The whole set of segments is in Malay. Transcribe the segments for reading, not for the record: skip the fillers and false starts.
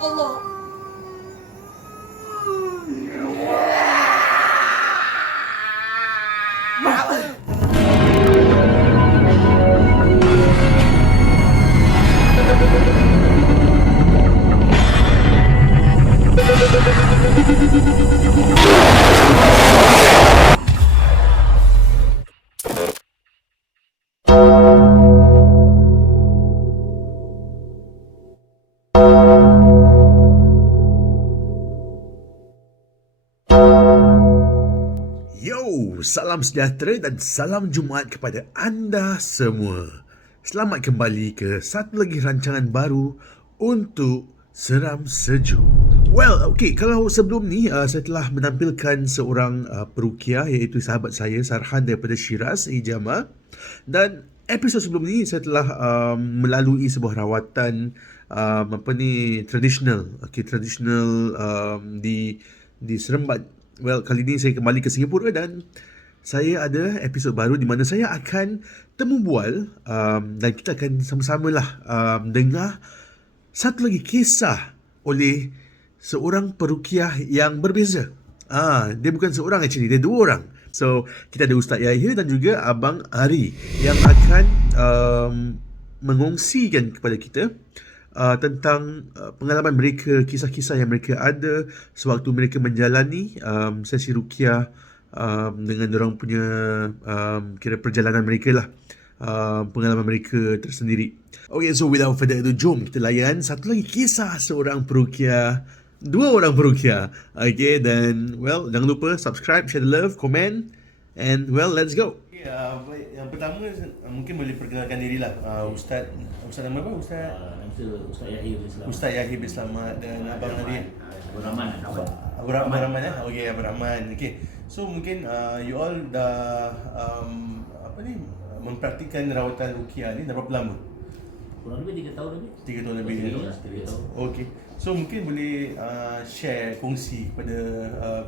Allah. Yo, salam sejahtera dan salam Jumaat kepada anda semua. Selamat kembali ke satu lagi rancangan baru untuk Seram Sejuk. Well, okay, kalau sebelum ni saya telah menampilkan seorang perukiah iaitu sahabat saya Sarhan daripada Shiraz, Ijama. Dan episod sebelum ni saya telah melalui sebuah rawatan tradisional, tradisional di Seremban. Well, kali ni saya kembali ke Singapura dan saya ada episod baru di mana saya akan temu bual dan kita akan sama-sama lah dengar satu lagi kisah oleh seorang perukiah yang berbeza. Dia bukan seorang actually, dia dua orang. So, kita ada Ustaz Yahya dan juga Abang Ari yang akan mengongsikan kepada kita tentang pengalaman mereka, kisah-kisah yang mereka ada sewaktu mereka menjalani sesi ruqyah dengan orang punya kira perjalanan mereka lah, pengalaman mereka tersendiri. Okay, so without further ado, jom kita layan satu lagi kisah seorang perukiah, dua orang perukiah. Okay, dan well, jangan lupa subscribe, share the love, comment, and well, let's go. Yang pertama mungkin boleh perkenalkan dirilah. Ustaz nama apa? Ustaz Yahya bin Selamat. Ustaz Yahya bin Selamat dan Abang Nadir. Abang Rahman. Abang Rahman ya. Okey, Abang Rahman. Okey. So mungkin you all dah mempraktikkan rawatan ruqyah ni dah berapa lama? Kurang lebih 3 tahun lebih. 3 tahun lebih. 3 tahun. Okey. So mungkin boleh share, kongsi kepada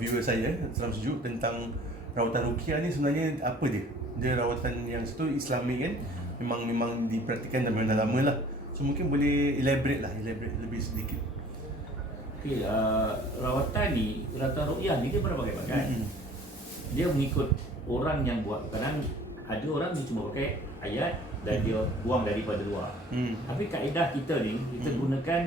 viewer saya Seram Sejuk tentang rawatan ruqyah ni sebenarnya apa dia? Dia rawatan yang satu Islami kan? Memang dipraktikkan dah lama lah. So mungkin boleh elaborate lebih sedikit. Okey, rawatan ruqyah ni dia berbagai-bagai. Dia mengikut orang yang buat. Kadang ada orang dia cuma pakai ayat dan dia buang daripada luar. Tapi kaedah kita ni kita gunakan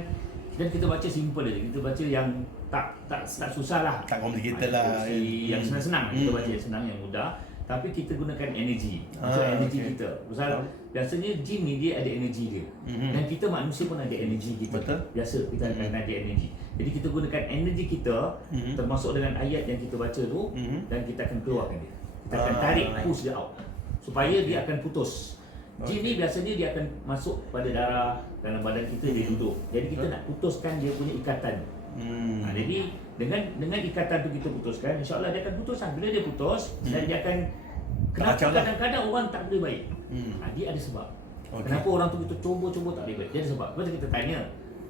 dan kita baca simple aja. Kita baca yang tak susah lah. Tak complicated lah. Yang senang-senang. Kita baca yang senang, yang mudah. Tapi kita gunakan energi. Energi kita. Pasal biasanya jin ni dia ada energi dia. Dan kita manusia pun ada energi kita. Betul. Biasa kita akan ada energi. Jadi kita gunakan energi kita termasuk dengan ayat yang kita baca tu dan kita akan keluarkan dia. Kita akan tarik, push dia out. Supaya dia akan putus. Jin ni biasanya dia akan masuk pada darah dalam badan kita, dia duduk. Jadi kita nak putuskan dia punya ikatan. Jadi dengan ikatan tu kita putuskan, insya-Allah dia akan putus. Bila dia putus dan dia akan kenapa kadang-kadang orang tak boleh baik. Dia ada sebab. Kenapa orang tu kita cuba tak boleh baik? Dia ada sebab. Lepas kita tanya,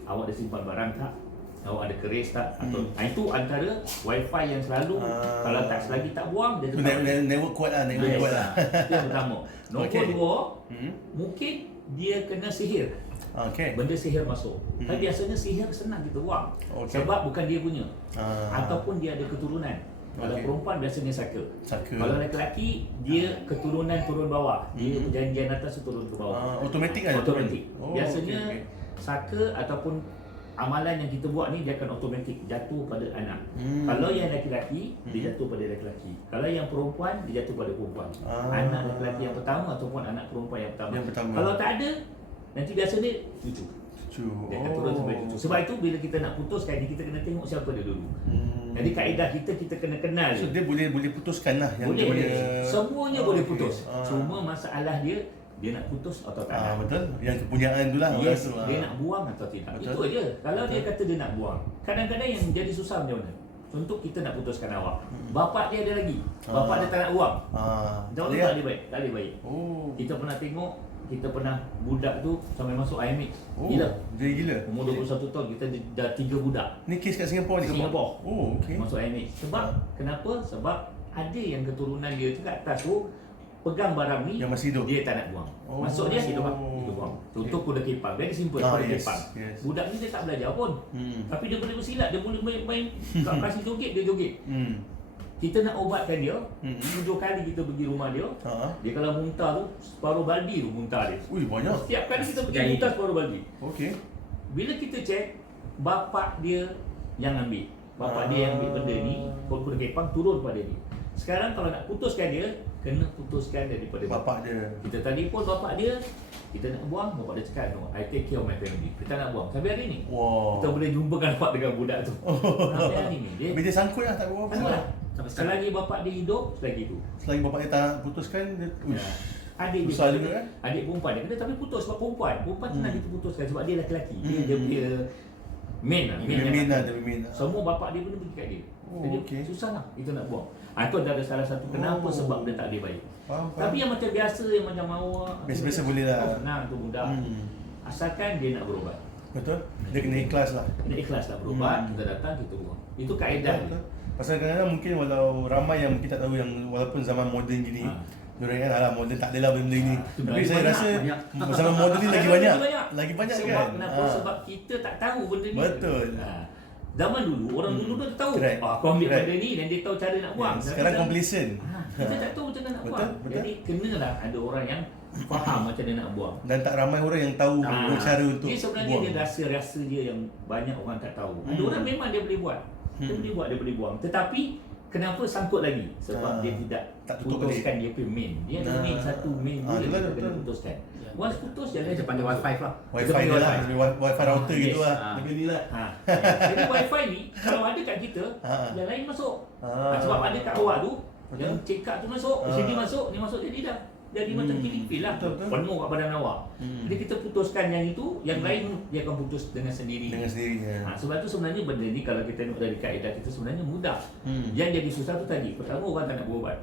awak ada simpan barang tak? Awak ada keris tak? Atau itu antara wifi yang selalu kalau tak selagi tak buang dia tetap Never kuat lah. Itu yang pertama. Nombor dua, mungkin dia kena sihir. Benda sihir masuk. Tapi biasanya sihir senang kita buang. Sebab bukan dia punya. Ataupun dia ada keturunan. Kalau perempuan biasanya saka. Kalau lelaki dia keturunan turun bawah. Dia perjanjian atas turun ke bawah. Automatik kan? Automatik. Biasanya saka ataupun amalan yang kita buat ni dia akan automatik jatuh pada anak. Kalau yang lelaki dia jatuh pada lelaki. Kalau yang perempuan dia jatuh pada perempuan. Anak lelaki yang pertama ataupun anak perempuan yang pertama. Kalau tak ada, nanti biasanya cucu. Dia akan turun sampai cucu. Sebab itu bila kita nak putuskan ni kita kena tengok siapa dia dulu. Jadi kaedah kita kena kenal. So dia boleh putuskan lah yang boleh. Semuanya boleh putus. Cuma masalah dia nak putus atau tak nak. Betul. Yang kepunyaan tu lah. Yes, dia nak buang atau tidak. Betul. Itu aja. Kalau dia kata dia nak buang, kadang-kadang yang jadi susah macam mana? Contoh kita nak putuskan awak. Bapak dia ada lagi. Bapak dia tak nak buang. Jauh tak boleh baik. Tak boleh baik. Kita pernah tengok, kita pernah budak tu sampai masuk IMH. Gila. Dia gila. Umur 21 tahun kita dah 3 budak. Ni kes kat Singapura ni? Singapura. Okey. Masuk IMH. Sebab kenapa? Sebab ada yang keturunan dia tu kat atas tu pegang barang ni, yang masih hidup. dia tak nak buang. Masuk dia hidup buang. Contoh kuda kepang, dia simple kuda kepang. Budak ni dia tak belajar pun. Tapi dia boleh bersilat, dia boleh main kat kasih joget, dia joget. Kita nak ubatkan dia, 7 kali kita pergi rumah dia. Dia kalau muntah tu, separuh baldi tu muntah dia. Ui, banyak. Setiap kali kita pergi muntah separuh baldi. Okey. Bila kita cek, bapak dia yang ambil. Bapak dia yang ambil benda ni, kalau kuda kepang turun pada dia. Sekarang kalau nak putuskan dia, kena putuskan daripada Bapak dia. Kita telefon bapak dia, kita nak buang, bapak dia cakap, no, I take care of my family. Kita nak buang. Sampai hari ni. Wow. Kita boleh jumpakan bapak dengan budak tu. Sampai hari ni. Tapi dia sangkut lah, tak buat apa. Sangkut lah. Selagi bapak dia hidup, selagi tu. Selagi bapak dia tak putuskan, dia Adik dia susah juga kan? Adik perempuan dia kena, tapi putus sebab perempuan. Perempuan senang kita putuskan sebab dia lelaki. Dia punya main lah. Semua bapak dia pun pergi kat dia. Jadi susah lah kita nak buang. Itu adalah salah satu kenapa sebab dia tak boleh baik. Tapi yang macam biasa, yang macam mawar, biasa-biasa boleh lah. Senang tu mudah. Asalkan dia nak berubat. Betul. Dia kena ikhlas lah. Kena ikhlas lah berubat. Kita datang, kita buang. Itu kaedah dia. Pasal kadang-kadang mungkin walau ramai yang mungkin tak tahu yang walaupun zaman moden gini, diorang kan alah moden tak adalah benda ni. Tapi saya rasa zaman moden ni lagi banyak. Lagi banyak sebab kan. Kenapa? Sebab kita tak tahu benda ni. Betul. Zaman dulu, orang dulu dah tahu. Aku ambil benda ni dan dia tahu cara nak buang. Sekarang complacent. Kita tak tahu macam mana nak buang. Jadi kenalah ada orang yang faham macam mana nak buang. Dan tak ramai orang yang tahu cara untuk dia sebenarnya buang. Dia rasa-rasa dia yang banyak orang tak tahu. Ada orang memang dia boleh buat. Dia boleh buat, dia boleh buang. Tetapi kenapa sangkut lagi? Sebab dia tidak putuskan dia punya main. Dia ada main satu main dia yang kena putuskan. Once putus jalan dia pandai wifi lah. Wifi dia lah, wifi router gitu lah. Dia ni lah. Jadi wifi ni kalau ada kat kita, yang lain masuk. Sebab ada kat awak tu, yang check card tu masuk, sini masuk, ni masuk, jadi dah. Jadi macam pilih lah, penuh kat badan awak. Jadi kita putuskan yang itu, yang lain dia akan putus dengan sendiri. Sebab tu sebenarnya benda ni kalau kita tengok dari kaedah kita sebenarnya mudah. Yang jadi susah tu tadi, pertama orang tak nak berubat.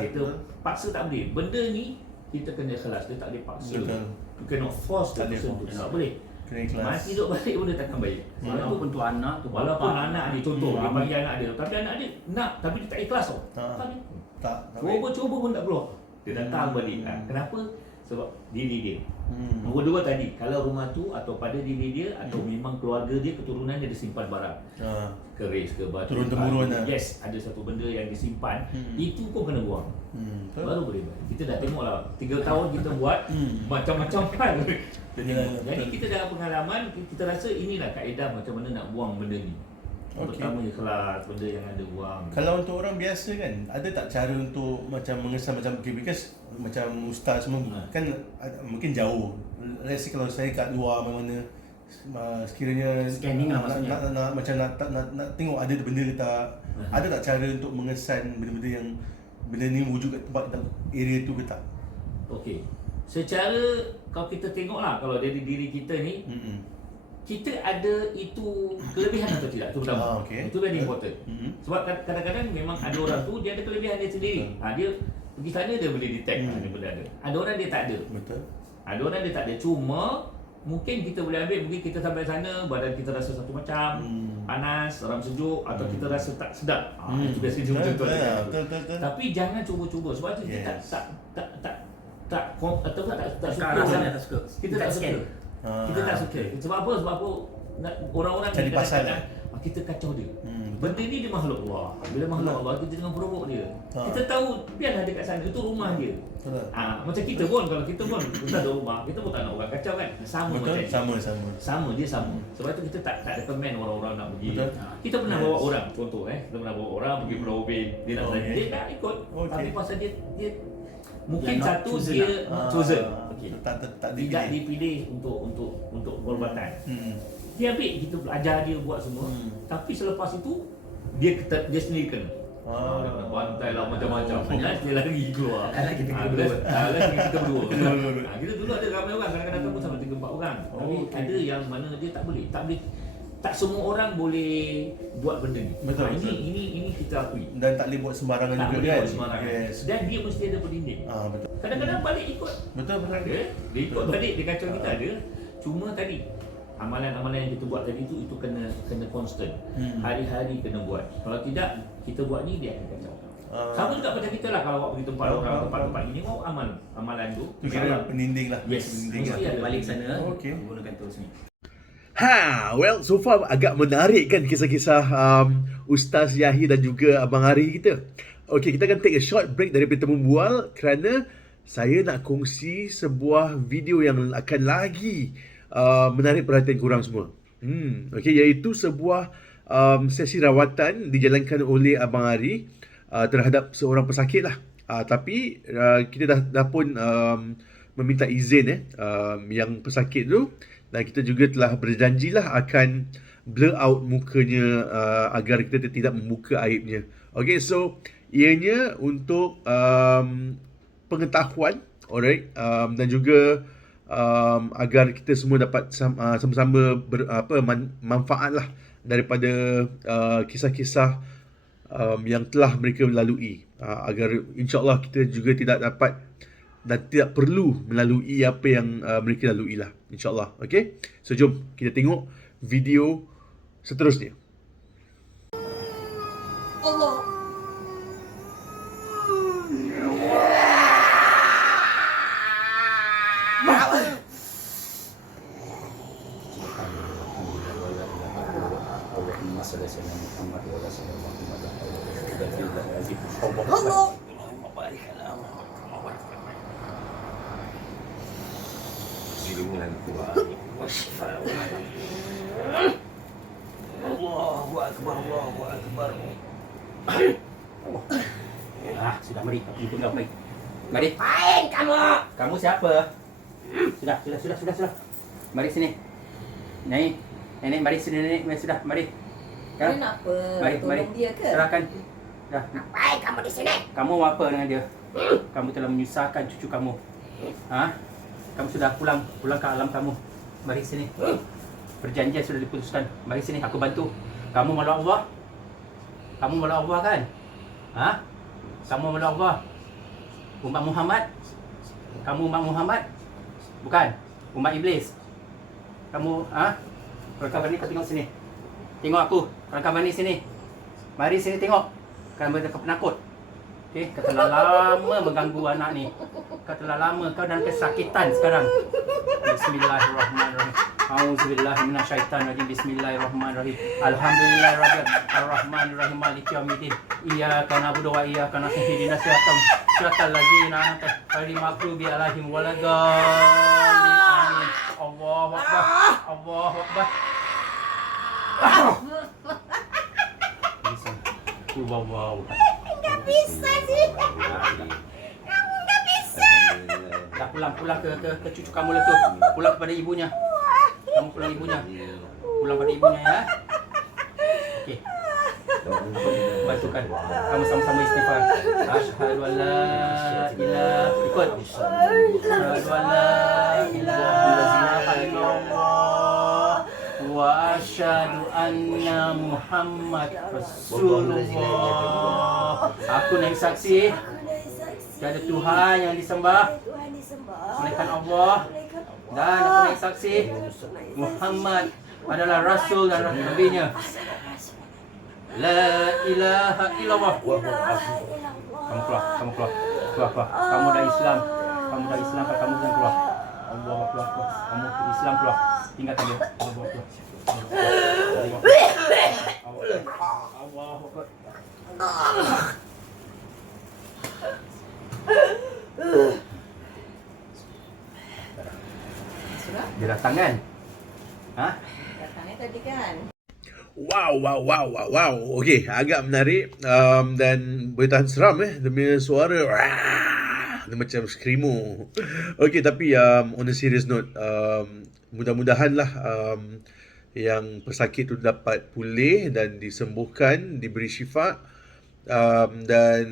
Kita paksa tak boleh. Benda ni kita kena ikhlas, dia tak boleh paksa. You cannot force the person to, tak boleh. Mati hidup balik pun dia takkan baik. Walaupun tu anak tu walaupun anak ni contoh dia bagi anak dia, tapi anak dia nak tapi dia tak ikhlas tau. Tak. Cuba pun tak keluar. Dia datang balik. Kenapa? Sebab diri dia. Nombor dua tadi, kalau rumah tu atau pada diri dia atau memang keluarga dia, keturunan dia simpan barang. Keris ke batu. Turun-temurun lah. Yes, ada satu benda yang disimpan. Itu pun kena buang. Baru boleh buat. Kita dah tengok lah 3 tahun kita buat macam-macam hal. Jadi kita dah pengalaman, kita rasa inilah kaedah macam mana nak buang benda ni. Pertama ikhlas, benda yang ada buang. Kalau untuk orang biasa kan, ada tak cara untuk macam mengesan macam because macam ustaz semua kan mungkin jauh. Let's say kalau saya kat luar mana sekiranya scanning lah maksudnya. Nak macam nak tengok ada benda ke tak. Ada tak cara untuk mengesan benda-benda yang benda ni wujud kat tempat area tu ke tak? Okey. Secara kalau kita tengoklah kalau dari diri kita ni, kita ada itu kelebihan atau tidak, itu pertama. Itu very important. Sebab kadang-kadang memang ada orang tu dia ada kelebihan dia sendiri. Dia pergi sana dia boleh detect dia boleh ada. Ada orang dia tak ada. Betul. Ada orang dia tak ada. Cuma mungkin kita boleh ambil, mungkin kita sampai sana badan kita rasa satu macam, panas, seram sejuk atau kita rasa tak sedap. Itu biasanya macam tu. Betul. Tapi jangan cuba-cuba sebab tu kita tak suka. Kita tak suka. Kita tak suka. Sebab apa? Sebab apa? Orang-orang cari pasal lah. Kita kacau dia. Benda ni dia makhluk Allah. Bila makhluk Allah, kita jangan provok dia. Kita tahu biarlah dekat sana, itu rumah dia. Macam kita pun, kalau kita pun kita ada rumah, kita pun tak nak orang kacau kan. Sama macam sama dia sama. Sebab itu kita tak recommend orang-orang nak pergi. Kita pernah bawa orang, contoh kita pernah bawa orang pergi Pulau Ubin, dia nak belajar, dia tak ikut. Tapi pasal dia mungkin satu dia chosen. Tidak dipilih untuk perubatan. Dia ambil, kita ajar dia buat semua. Tapi selepas itu dia sendiri kena. Dia kena bantai lah macam-macam. Dia lari keluar. Kita berdua. Kita dulu ada ramai orang, kadang-kadang pun sampai 3-4 orang. Tapi ada yang mana dia tak boleh. Tak semua orang boleh buat benda ni. Betul. Ini kita akui. Dan tak boleh buat sembarangan juga kan. Tak boleh buat sembarangan. Dan dia mesti ada berdinding. Betul. Kadang-kadang balik ikut. Betul. Dia ikut balik, dia kacau kita ada. Cuma tadi amalan-amalan yang kita buat tadi itu kena constant. Hari-hari kena buat. Kalau tidak, kita buat ni dia akan kacau. Sama juga macam kita lah, kalau awak pergi tempat orang, tempat-tempat ini, awak amalan tu. Kira peninding lah. Yes, peninding mesti lah. ada. Balik sana, Okey. gunakan tools ni. Well, so far agak menarik kan kisah-kisah Ustaz Yahya dan juga Abang Ari kita. Okay, kita akan take a short break daripada Temu Bual kerana saya nak kongsi sebuah video yang akan lagi menarik perhatian korang semua. Okay, iaitu sebuah sesi rawatan dijalankan oleh Abang Ari terhadap seorang pesakit lah. Tapi kita dah pun meminta izin yang pesakit tu, dan kita juga telah berjanjilah akan blur out mukanya agar kita tidak membuka aibnya. Okay, so ianya untuk pengetahuan, alright, dan juga agar kita semua dapat sama-sama manfaat lah daripada kisah-kisah yang telah mereka lalui, agar insyaAllah kita juga tidak dapat dan tidak perlu melalui apa yang mereka lalui lah, insyaAllah. Okay, so jom kita tengok video seterusnya. Allah. Allah. Allahu Akbar, Allahu Akbar. Sudah, mari. Aku jumpa kau, mari. Mari. Main kamu. Kamu siapa? Sudah. Mari sini. Nenek, mari sini, nenek. Sudah, mari. Dia nak apa? Mari. Tolong dia ke? Serahkan. Dah. Ngapain kamu di sini? Kamu mau apa dengan dia? Kamu telah menyusahkan cucu kamu. Kamu sudah pulang ke alam kamu. Mari sini. Perjanjian sudah diputuskan. Mari sini, aku bantu. Kamu malu Allah? Kamu malu Allah kan? Kamu malu Allah? Umat Muhammad? Kamu umat Muhammad? Bukan? Umat Iblis? Kamu, Rakaban ni, kau tengok sini. Tengok aku. Rakaban ni sini. Mari sini tengok. Kan benda kau penakut. Okay, kau telah lama mengganggu anak ni. Kau telah lama, kau dalam kesakitan sekarang. Bismillahirrahmanirrahim. Auzubillahi minasyaitanirrajim. Bismillahirrahmanirrahim. Alhamdulillahirabbil arrahmanirrahim maliki yaumiddin. Iyyaka na'budu wa iyyaka nasta'in. Ihdinas siratal ladzina an'amta 'alaihim ghairil maghdubi 'alaihim waladdallin. Amin. Allahu akbar. Allahu akbar. Wow. Enggak bisa sih. Kamu enggak bisa. Dah pulang ke cucu kamu lah tu. Pulang kepada ibunya. Kamu pulang ibunya. Pulang pada ibunya ya. Okey. Bantukan. Kamu sama-sama istighfar. Asyhadu an la ilaha ikut. Asyhadu an la ilaha illallah wa asyhadu anna Muhammad Rasulullah. Aku naik saksi tiada Tuhan yang disembah melainkan Allah, dan aku naik saksi Muhammad adalah Rasul dan Nabi-Nya. La ilaha illallah. Kamu keluar. Kamu dah Islam. Kamu jangan keluar. Allahu Akbar. Kamu Islam keluar. Tinggalkan dia. Allahu Akbar. Allahu Akbar. Dia datang kan? Datangnya tadi kan? Wow. Okey, agak menarik dan boleh tahan seram demi suara. Dia macam screamo. Okey, tapi on a serious note, mudah-mudahanlah yang pesakit tu dapat pulih dan disembuhkan, diberi syifa, dan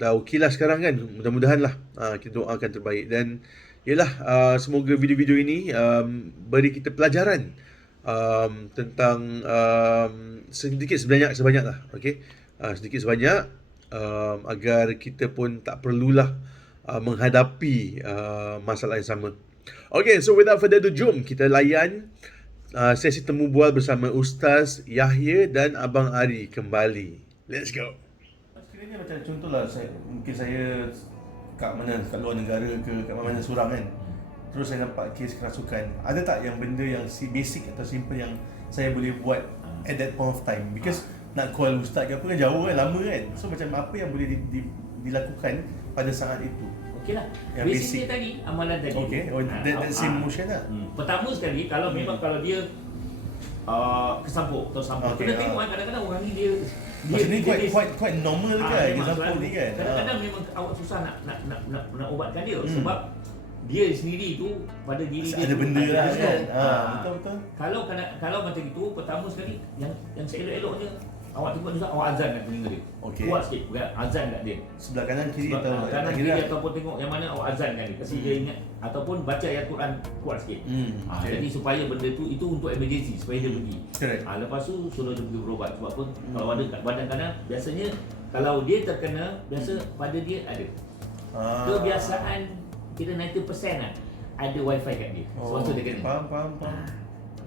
dah okeylah sekarang kan. Mudah-mudahanlah, kita doakan terbaik. Dan yalah, semoga video-video ini beri kita pelajaran tentang sedikit sebanyak lah, okey, sedikit sebanyak, agar kita pun tak perlulah menghadapi masalah yang sama. Okay, so without further ado, jom kita layan sesi temu bual bersama Ustaz Yahya dan Abang Ari kembali. Let's go. Kiranya macam contohlah mungkin saya kat luar negara ke kat mana seorang kan. Terus saya nampak kes kerasukan. Ada tak yang benda yang basic atau simple yang saya boleh buat at that point of time? Because nak call ustaz ke apa kan jauh kan, lama kan. So macam apa yang boleh dilakukan pada saat itu? Okey lah. Yang Basicnya tadi, amalan tadi. Okay, that same motion lah. Pertama sekali, kalau memang kalau dia kesampuk atau sampuk, Okay, kena tengok kan kadang-kadang orang ni dia Macam ni quite normal kan memang example selalu. ni kan. Kadang-kadang memang awak susah nak ubatkan dia sebab dia sendiri tu pada diri dia ada tu benda lah benda. kan. Betul. Kalau macam itu, pertama sekali yang seelok-eloknya awak tengok juga awak azan kat telinga dia. Okey. Kuat sikit, bukan azan kat dia. Sebelah kanan kiri Sebab, atau kanan kiri ataupun tengok yang mana awak azan kan dia. Kasi dia ingat ataupun baca ayat Quran kuat sikit. Okay. Jadi supaya benda tu itu untuk emergency supaya dia pergi. Correct. Lepas tu suruh dia pergi berubat. Sebab apa? Kalau ada kat badan kanan biasanya kalau dia terkena biasa pada dia ada. Kebiasaan kita 90% lah ada wifi kat dia. Sebab tu dia kena. Faham.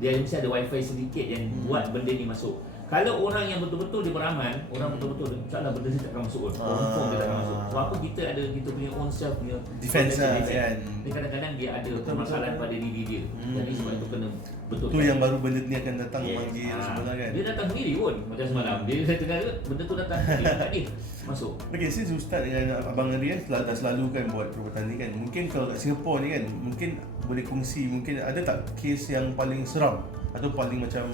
Dia mesti ada wifi sedikit yang buat benda ni masuk. Kalau orang yang betul-betul dia beramal, orang betul-betul insya-Allah benda ni takkan masuk pun. Confirm dia takkan masuk. Sebab apa kita ada kita punya own self punya Defense lah kan. Dia kadang-kadang dia ada permasalahan pada diri dia. Jadi sebab itu kena betul. Tu yang baru benda ni akan datang manggil semua kan. Dia datang sendiri pun macam semalam. Dia tengah benda tu datang sendiri kat dia. Masuk. Okay, since Ustaz dengan Abang Ari kan dah selalu kan buat perubatan ni kan. Mungkin kalau kat Singapore ni kan, mungkin boleh kongsi, mungkin ada tak kes yang paling seram atau paling macam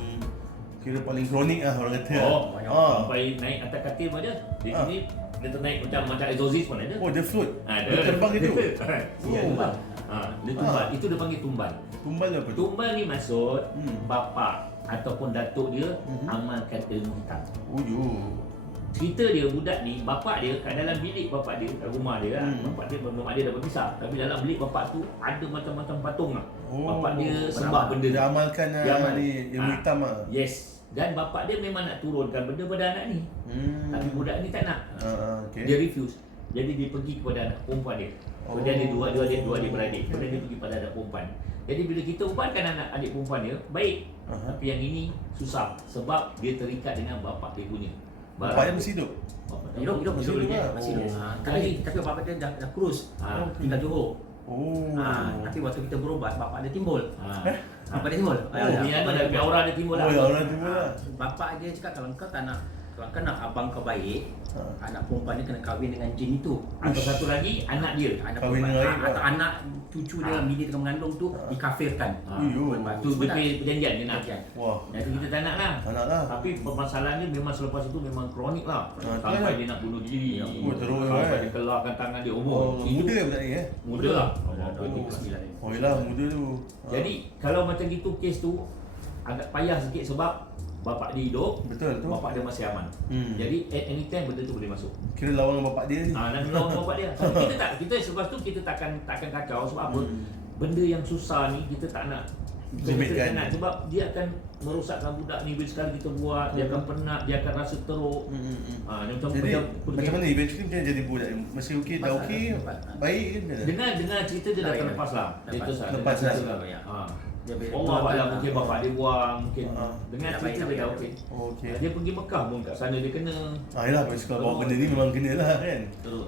kira paling kronik lah orang kata. Sampai naik atas katil pun ada. Dia ni dia ternaik macam exorcist pun ada. Dia float. Dia terbang gitu. Dia tumbal. Dia tumbal. Itu dia panggil tumbal. Tumbal apa tu? Tumbal ni maksud bapa ataupun datuk dia amalkan ilmu hitam. Cerita dia budak ni, bapak dia kat dalam bilik bapak dia, kat rumah dia bapak dia mak dia dah berpisah. Tapi dalam bilik bapak tu ada macam-macam patung lah. Bapak dia sembah benda dia amalkan ni ilmu hitam lah. Yes. Dan bapak dia memang nak turunkan benda pada anak ni. Tapi budak ni tak nak. Okay. Dia refuse. Jadi dia pergi kepada anak perempuan dia. Dia ada dua adik beradik. Kemudian dia pergi pada anak perempuan. Jadi bila kita ubatkan anak adik perempuan dia, baik. Tapi yang ini susah sebab dia terikat dengan bapak dia punya. Bapak dia masih hidup? Hidup Masih hidup lah. masih hidup. Tapi bapak dia dah kurus. Tinggal Johor. Tapi waktu kita berubat bapak dia timbul. Bapak dia timbul. Aura dia timbul lah. Aura timbul lah. Bapak dia cakap kalau kau nak abang kau baik, anak perempuan dia kena kahwin dengan jin itu. Atau satu lagi anak dia. Anak Kahwin perempuan dengan lain, atau anak cucu dia yang bini tengah mengandung tu dikafirkan. Tu perjanjian dia nak. Wah. Yang tu kita tak nak lah. Tak nak lah. Tapi permasalahan dia memang selepas itu memang kronik lah. Sampai dia nak bunuh diri. Teruk Sampai dia keluarkan tangan dia umur. Muda budak ni Muda lah. Yelah muda tu. Jadi kalau macam gitu kes tu agak payah sikit sebab bapak dia hidup, Betul tu. bapak dia masih aman. Jadi at any time benda tu boleh masuk. Kira lawan dengan bapak dia ni. Nak lawan bapak dia. Kita selepas tu kita takkan kacau sebab apa? Benda yang susah ni kita tak nak Zumitkan. sebab dia akan merosakkan budak ni bila sekali kita buat, dia akan penat, dia akan rasa teruk. Jadi macam mana eventually dia jadi budak ni? Masih okey, dah okey, baik ke macam mana? Dengar cerita dia dah terlepas lah. Lepas lah. Allah Alam mungkin bapak dia buang, mungkin dengar cerita dia dah okey. Okey. Dia pergi Mekah pun kat sana dia kena. Yelah kalau bawa benda ni memang kena lah kan.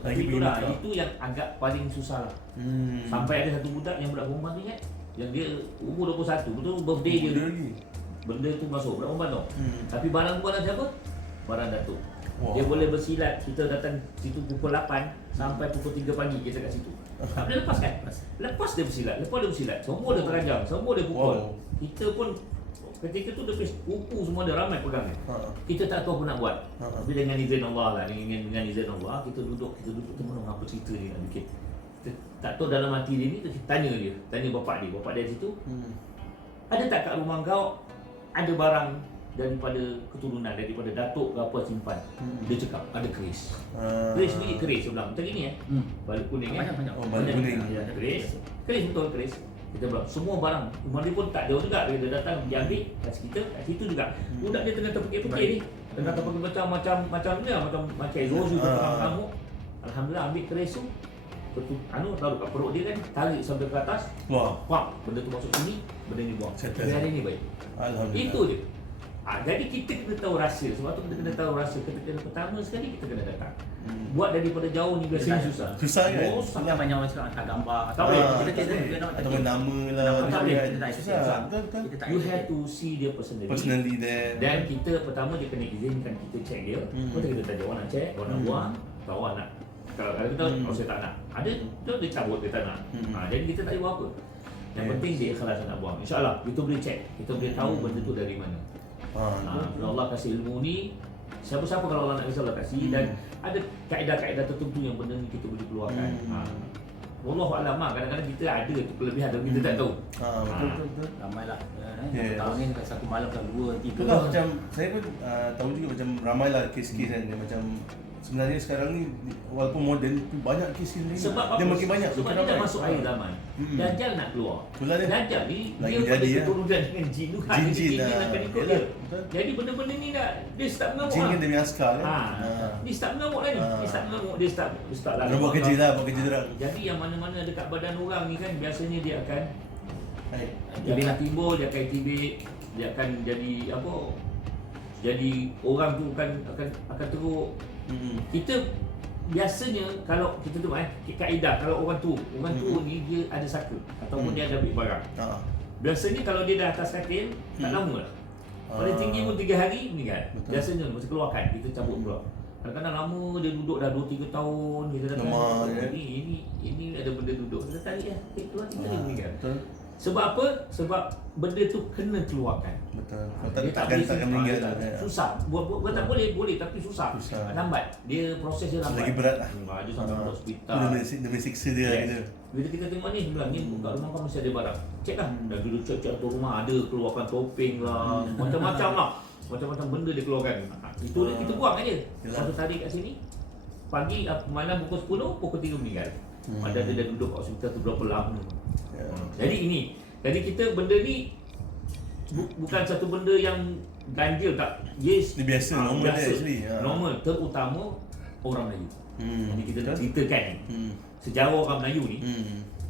Tapi itulah, itu yang agak paling susah lah. Sampai ada satu budak yang budak perempuan tu ingat, yang dia umur 21, betul birthday dia lagi. Benda tu masuk budak perempuan tau. Tapi barang siapa? Barang datuk. Dia boleh bersilat, kita datang situ pukul 8 sampai pukul 3 pagi kita kat situ. Tak boleh lepas kan? Lepas dia bersilat, semua dia terajang, semua dia pukul. Kita pun ketika tu dia kuku semua dia ramai pegang kan. Kita tak tahu apa nak buat. Tapi dengan izin Allah lah, dengan izin Allah kita duduk tengok apa cerita dia nak bikin. Kita tak tahu dalam hati dia ni, kita tanya bapak dia situ. Ada tak kat rumah kau ada barang daripada keturunan, daripada datuk ke apa simpan? Dia cakap ada keris. Keris ni keris sebelah macam ni balik kuning Banyak. Balik kuning. Keris betul keris. Kita bilang semua barang rumah dia pun tak jauh juga, dia datang dia ambil kat kita kat situ juga. Budak dia tengah terpekik-pekik ni, tengah terpekik macam erosi tengah ngamuk. Alhamdulillah ambil keris tu taruh kat perut dia kan, tarik sampai ke atas. Benda tu masuk sini, benda ni buang. Jadi hari ni baik. Alhamdulillah. Itu je. Jadi kita kena tahu rahsia. Sebab tu kita kena tahu rahsia. Ketika pertama sekali kita kena datang. Buat daripada jauh ni biasanya susah. Susah kan? Oh, Kan banyak orang cakap hantar gambar. Tak boleh. Kita cerita dia nak Ataupun nama lah. Tak boleh. Kita tak Susah. susah. Betul. Kita tak You have to see dia personally. Personally there. Dan kita pertama dia kena izinkan kita check dia. Lepas tu kita tanya orang nak check, orang nak buang, atau orang nak. Kalau kita oh saya tak nak. Ada dia cabut dia tak nak. Jadi kita tak boleh buat apa. Yang penting dia ikhlas nak buang. InsyaAllah kita boleh check. Kita boleh tahu benda tu dari mana. Kalau Allah kasih ilmu ni, siapa-siapa kalau Allah nak kasih Allah kasih. Dan ada kaedah-kaedah tertentu yang benda ni kita boleh keluarkan. Wallahualam, kadang-kadang kita ada tu kelebihan tapi kita tak tahu. Betul. ramailah. Yes. Tahun ni satu malam kan 2, 3. Itulah macam saya pun tahu juga macam ramailah kes-kes kan dia macam sebenarnya sekarang ni walaupun moden tu banyak kes ni. Sebab dia apa? makin banyak. Sebab dia dah masuk akhir zaman. Dajjal nak keluar. Itulah dia. Dajjal ni Lagi dia jadi, pada ya. keturunan dengan jin tu. Jin-jin Jin lah. akan ikut Yalah, dia. betul. Jadi benda-benda ni dah dia start mengamuk. Jin kan demi askar kan. Dia start mengamuk lah ni. Dia start mengamuk, dia start lah. Dia buat kerja lah, buat kerja orang. Jadi yang mana-mana dekat badan orang ni kan biasanya dia akan Hai. dia akan timbul, dia akan tibik, dia akan jadi apa? Jadi orang tu akan teruk. Kita biasanya kalau kita tu kaedah kalau orang tu ni dia ada saka ataupun dia ada ambil barang. Biasanya kalau dia dah atas katil tak lama lah. Paling tinggi pun 3 hari meninggal. Betul. Biasanya mesti keluarkan, kita cabut keluar. Kadang-kadang lama dia duduk dah 2-3 tahun kita datang. Lama, ya. Ini ada benda duduk. Kita tarik lah, keluar 3 hari meninggal. Betul. Sebab apa? Sebab benda tu kena keluarkan. Betul. Dia Kalau takkan boleh meninggal simpan, lah. susah. Buat tak boleh tapi susah. Lambat. Dia proses dia lambat. Lagi berat lah. Dia sampai masuk hospital. Dia siksa dia Yes. gitu. Bila kita tengok ni, bilang ni kat rumah kau mesti ada barang. Cek lah. Dah dulu cek tu rumah ada keluarkan topeng lah, macam-macam lah. Macam-macam benda dia keluarkan. Itu dia kita buang aja. Lepas tu tarik kat sini. Pagi malam pukul 10, pukul 3 meninggal. Padahal dia dah duduk kat hospital tu berapa lama. Jadi kita benda ni bukan satu benda yang ganjil tak. Yes. Dia biasa, normal dia actually. Normal, terutama orang Melayu. Jadi kita Betul. ceritakan sejarah orang Melayu ni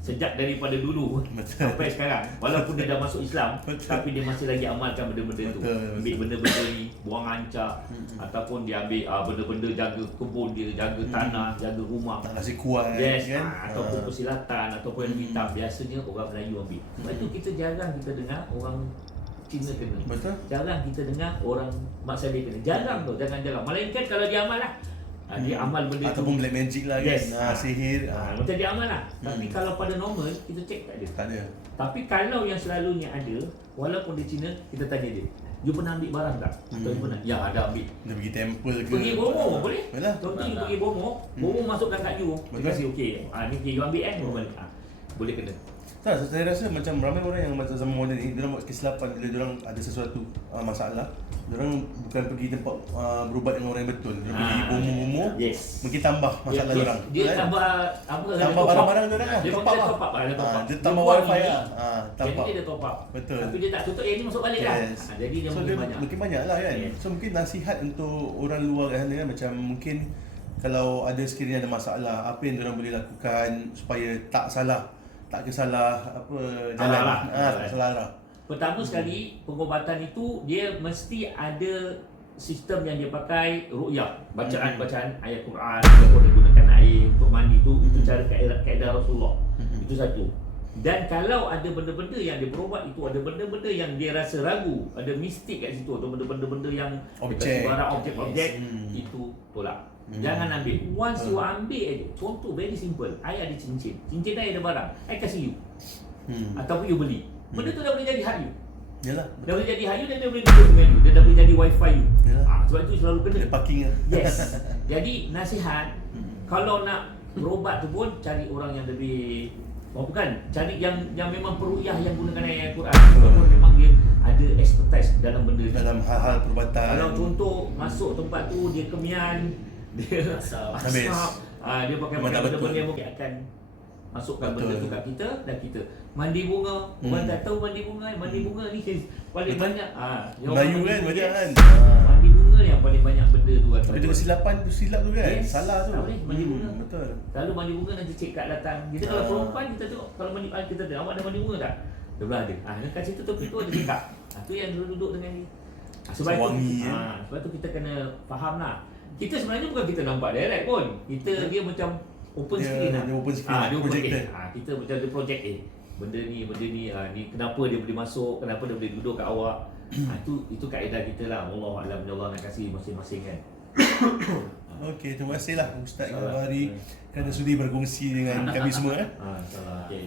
sejak daripada dulu Betul. sampai sekarang, walaupun dia dah masuk Islam, Betul. tapi dia masih lagi amalkan benda-benda tu. Betul. Ambil benda-benda ni, buang ancak, ataupun dia ambil benda-benda jaga kebun dia, jaga tanah, jaga rumah. Tak kasi kuat Yes, kan. ataupun persilatan, ataupun yang hitam. Biasanya orang Melayu ambil. Sebab itu kita jarang kita dengar orang Cina kena. Betul. Jarang kita dengar orang Mak Saleh kena. Jarang tu, jangan-jarang. Melainkan kalau dia amal lah. Dia amal benda Ataupun tu. black magic lah kan. Yes. Sihir. Macam dia amal lah. Tapi kalau pada normal, kita cek tak ada. Tak ada. Tapi kalau yang selalunya ada, walaupun dia Cina, kita tanya dia, you pernah ambil barang tak? Atau you pernah? Ya, ada ambil. Dia pergi temple ke. Pergi Bomo boleh? Yalah. Contoh you pergi Bomo, Bomo masukkan kat you. Dia Betul. kasi okey. Ni you ambil baru balik. Boleh kena. Tak, saya rasa macam ramai orang yang macam zaman moden ni, diorang buat kesilapan bila diorang ada sesuatu masalah. Diorang bukan pergi tempat berubat dengan orang yang betul. Diorang pergi bomo-bomo. Yes. Mungkin tambah masalah diorang. Dia Kan? tambah apa? Tambah barang-barang diorang lah. Dia Top top up lah. top up lah. Dia top up. Dia tambah buat wifi ni, lah. Jadi Tambah. dia dah top up. Betul. Tapi dia tak tutup, ni masuk balik lah. Yes. Jadi dia So makin dia banyak. makin banyak lah kan. Yes. So mungkin nasihat untuk orang luar kat sana kan, macam mungkin kalau ada sekiranya ada masalah, apa yang diorang boleh lakukan supaya tak salah, tak kesalah apa jalan Salah lah. tak salah lah. Pertama sekali, pengobatan itu dia mesti ada sistem yang dia pakai ruqyah, bacaan ayat Quran, ataupun dia gunakan air untuk mandi tu, itu cara kaedah Rasulullah. Itu satu. Dan kalau ada benda-benda yang dia berubat, itu ada benda-benda yang dia rasa ragu, ada mistik kat situ, atau benda-benda yang Objek. barang objek, Yes. itu tolak. Jangan ambil. Once you ambil aja. Contoh very simple. I ada cincin. Cincin I ada barang. I kasih you. Ataupun you beli. Benda tu dah boleh jadi hak you. Yalah. Dah boleh jadi hak you dan dia boleh duduk dengan you. Dia dah boleh jadi wifi you. Yalah. Sebab itu selalu kena. Dia parking lah. Yes. Jadi nasihat, kalau nak berobat tu pun cari orang yang lebih cari yang memang peruqyah yang gunakan ayat Quran. Ataupun memang dia ada expertise dalam benda tu. Dalam hal-hal perubatan. Kalau contoh masuk tempat tu dia kemian, dia Habis. dia pakai Memang tak benda-benda betul. yang mungkin akan masukkan Betul. benda tu kat kita dan kita mandi bunga. Orang tak tahu mandi bunga ni paling Betul. banyak yang Melayu orang kan mandi banyak bunga, kan. mandi bunga ni yang paling banyak benda tu kan. Tapi tu kesilapan tu silap tu kan. Yes. Salah tu. Tak boleh mandi bunga. Betul. Lalu mandi bunga nanti cek kat datang. Kita kalau perempuan kita tengok kalau mandi kita tengok awak dah mandi bunga tak? Dia bilang ada. Kat situ tepi tu ada cakap. Tu yang dulu duduk dengan ni. Sebab Sewangi, itu, sebab tu kita kena faham lah. Kita sebenarnya bukan kita nampak direct pun. Dia macam open screen lah. Dia open screen, Dia open projector. kita macam dia project benda ni ni kenapa dia boleh masuk, kenapa dia boleh duduk kat awak. Itu kaedah kita lah. Allah Alam, Allah nak kasih masing-masing kan. Okey, terima kasihlah Ustaz Gambari kerana sudi berkongsi dengan kami semua. Salah. Okay.